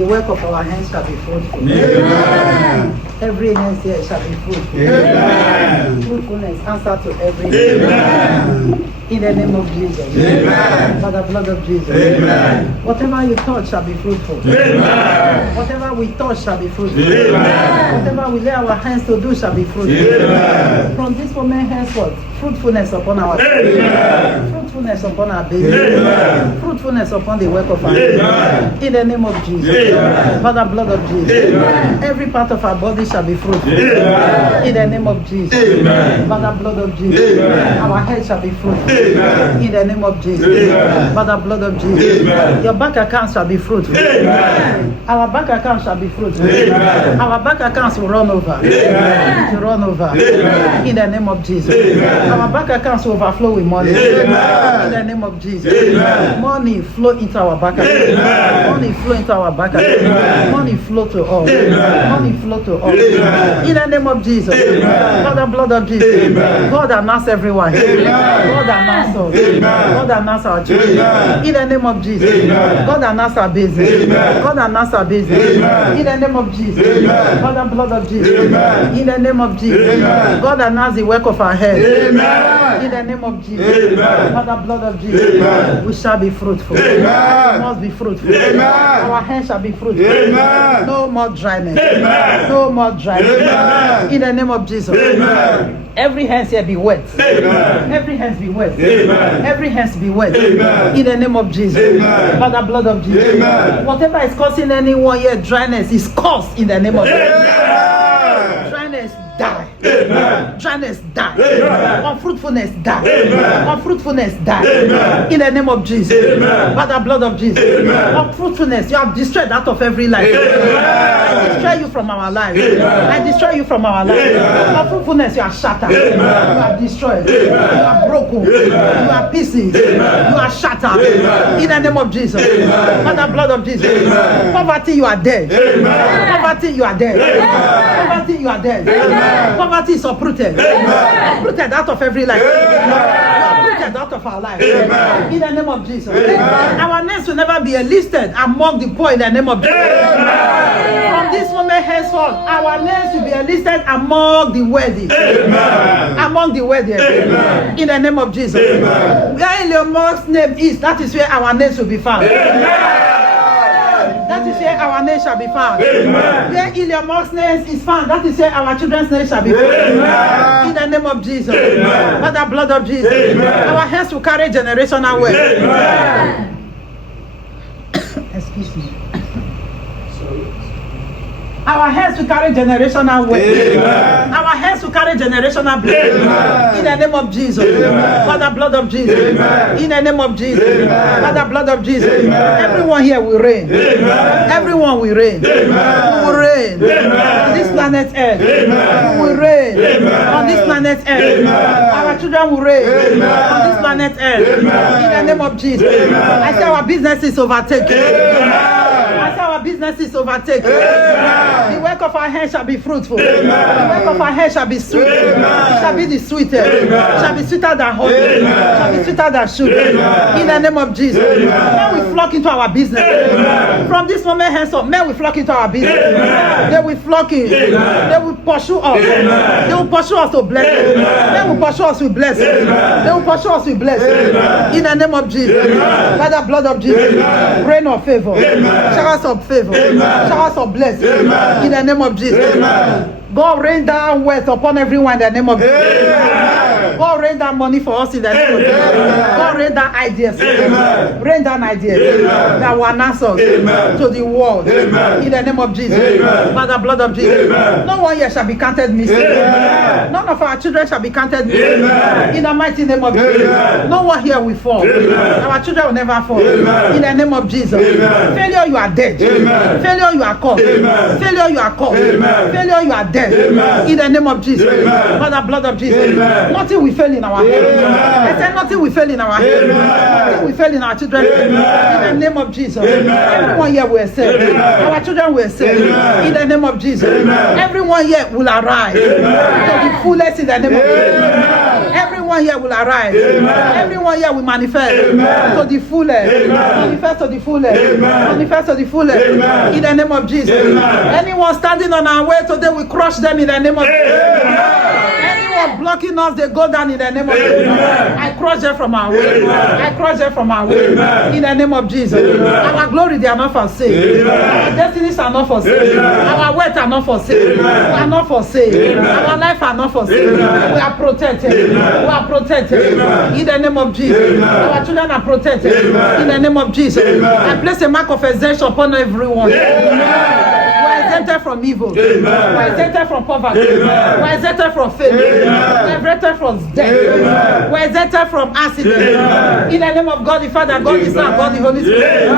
The work of our hands shall be fruitful. Amen. Every hands here shall be fruitful. Amen. Fruitfulness, answer to every Amen. In the name of Jesus. Amen. By the blood of Jesus. Amen. Whatever you touch shall be fruitful. Amen. Whatever we touch shall be fruitful. Amen. Whatever we lay our hands to do shall be fruitful. Amen. From this moment henceforth, fruitfulness upon our Amen. fruitfulness upon our business. Amen. Fruitfulness upon the work of our Amen. hands. In the name of Jesus. Amen. By the blood of Jesus. Amen. Every part of our body shall be fruitful. Amen. In the name of Jesus. Amen. By the blood of Jesus. Amen. Our head shall be fruitful. Amen. In the name of Jesus. Amen. By the blood of Jesus. Amen. Your bank account shall be fruitful. Amen. Our bank account shall be fruitful. Amen. Our bank accounts will run over. Amen. To run over. Amen. In the name of Jesus. Amen. Our bank accounts will overflow with money. Amen. In the name of Jesus. Amen. Money flow into our bank account. Amen. Money flow into our bank account. Amen. Money flow to us. Amen. Money flow to us. Amen. In the name of Jesus. Amen. By the blood of Jesus. Amen. God announce everyone. Amen. God announce us. Amen. God announce our children. Amen. In the name of Jesus. Amen. God announce our business. Amen. God announce our business. Amen. In the name of Jesus. Amen. By the blood of Jesus. Amen. In the name of Jesus. Amen. God announce the work of our heads. Amen. In the name of Jesus. Amen. By the blood of Jesus. Amen. We shall be fruitful. Amen. We must be fruitful. Amen. Our hands shall be fruitful. Amen. No more dryness. Amen. No more dryness. Amen. In the name of Jesus. Amen. Every hands here be wet. Amen. Every hands be wet. Amen. Every hands be wet. Amen. In the name of Jesus. Amen. By the blood of Jesus. Amen. Whatever is causing anyone here dryness is caused in the name of Jesus. Amen. Dryness die. Amen. Dryness die. Amen. Unfruitfulness die. Amen. Unfruitfulness die. Amen. In the name of Jesus. Amen. By the blood of Jesus. Amen. Unfruitfulness, you have destroyed out of every life. Amen. I destroy you from our life. Amen. I destroy you from our life. Amen. Unfruitfulness, you are shattered. Amen. You are destroyed. Amen. You are broken. Amen. You are pieces. Amen. You are shattered. Amen. In the name of Jesus. Amen. By the blood of Jesus. Amen. Poverty, you are dead. Amen. Poverty, you are dead. Amen. Poverty, you are dead. Amen. Poverty is uprooted. Amen. Uprooted out of every life. Amen. You are uprooted out of our life. Amen. In the name of Jesus. Amen. Our names will never be enlisted among the poor in the name of Jesus. Amen. From this moment henceforth, our names will be enlisted among the worthy. Amen. Among the worthy. Amen. In the name of Jesus. Amen. Where Elon Musk's name is, that is where our names will be found. Amen. That is where our name shall be found. Amen. Where Elon Musk's name is found, that is where our children's name shall be found. Amen. In the name of Jesus. Amen. By the blood of Jesus. Amen. Our hands will carry generational wealth. Amen. Excuse me. Our hands will carry generational wealth. Amen. Our hands will carry generational blessing. Amen. In the name of Jesus. Amen. By the blood of Jesus. Amen. In the name of Jesus. Amen. By the blood of Jesus. Amen. Everyone here will reign. Amen. Everyone will reign. Amen. We will reign Amen. on this planet Earth. Amen. We will reign Amen. on this planet Earth. Amen. Our children will reign Amen. on this planet Earth. Amen. In the name of Jesus. Amen. I say our business is overtaken. Amen. I say our business is overtaken. Amen. The work of our hands shall be fruitful. Amen. The work of our hands shall be sweet. Amen. It shall be the sweetest. Amen. Shall be sweeter than honey. Amen. Shall be sweeter than sugar. Amen. In the name of Jesus. Amen. Men will flock into our business. Amen. From this moment henceforth, men will flock into our business. Amen. They will flock in. Amen. They will pursue us. Amen. They will pursue us to blessing. Amen. They will pursue us with blessing. Amen. They will pursue us with blessing. Amen. In the name of Jesus. Amen. By the blood of Jesus. Amen. Rain of favor. Amen. Showers of favor. Amen. Showers of blessing. Amen. In the name of Jesus. Amen. God rain down wealth upon everyone in the name of Jesus. Amen. God rain down money for us in the name of Jesus. Amen. God rain down ideas. Amen. Rain down ideas Amen. that will announce us Amen. to the world. Amen. In the name of Jesus. Amen. By the blood of Jesus. Amen. No one here shall be counted missing. Amen. None of our children shall be counted missing. Amen. In the mighty name of Jesus. Amen. No one here will fall. Amen. Our children will never fall. Amen. In the name of Jesus. Amen. Failure, you are dead. Amen. Failure, you are caught. Amen. Failure, you are caught. Amen. Failure, you are dead. Amen. In the name of Jesus. Amen. By the blood of Jesus. Amen. Nothing will fail in our head. Amen. I said nothing will fail in our head. Amen. Nothing will fail in our children. Amen. In the name of Jesus. Amen. Everyone here will excel. Amen. Our children will excel. Amen. In the name of Jesus. Amen. Everyone here will arise Amen. to the fullest in the name of Jesus. Amen. Everyone Everyone here will arise. Everyone here will manifest to the fullest. Manifest to the fullest. Manifest to the fullest. In the name of Jesus. Anyone standing on our way today, we crush them in the name of Jesus. Anyone blocking us, they go down in the name of Jesus. I crush them from our way. I crush them from our way. In the name of Jesus. Our glory, they are not for sale. Our destinies are not for sale. Our wealth are not for sale. We are not for sale. Our life are not for sale. We are protected. We are protected. In the name of Jesus. Our children are protected. In the name of Jesus. I place a mark of exemption upon everyone. We are exempted from evil. We are exempted from poverty. We are exempted from failure. We are exempted from death. We are exempted from accident. In the name of God the Father, God the Son, God the Holy Spirit.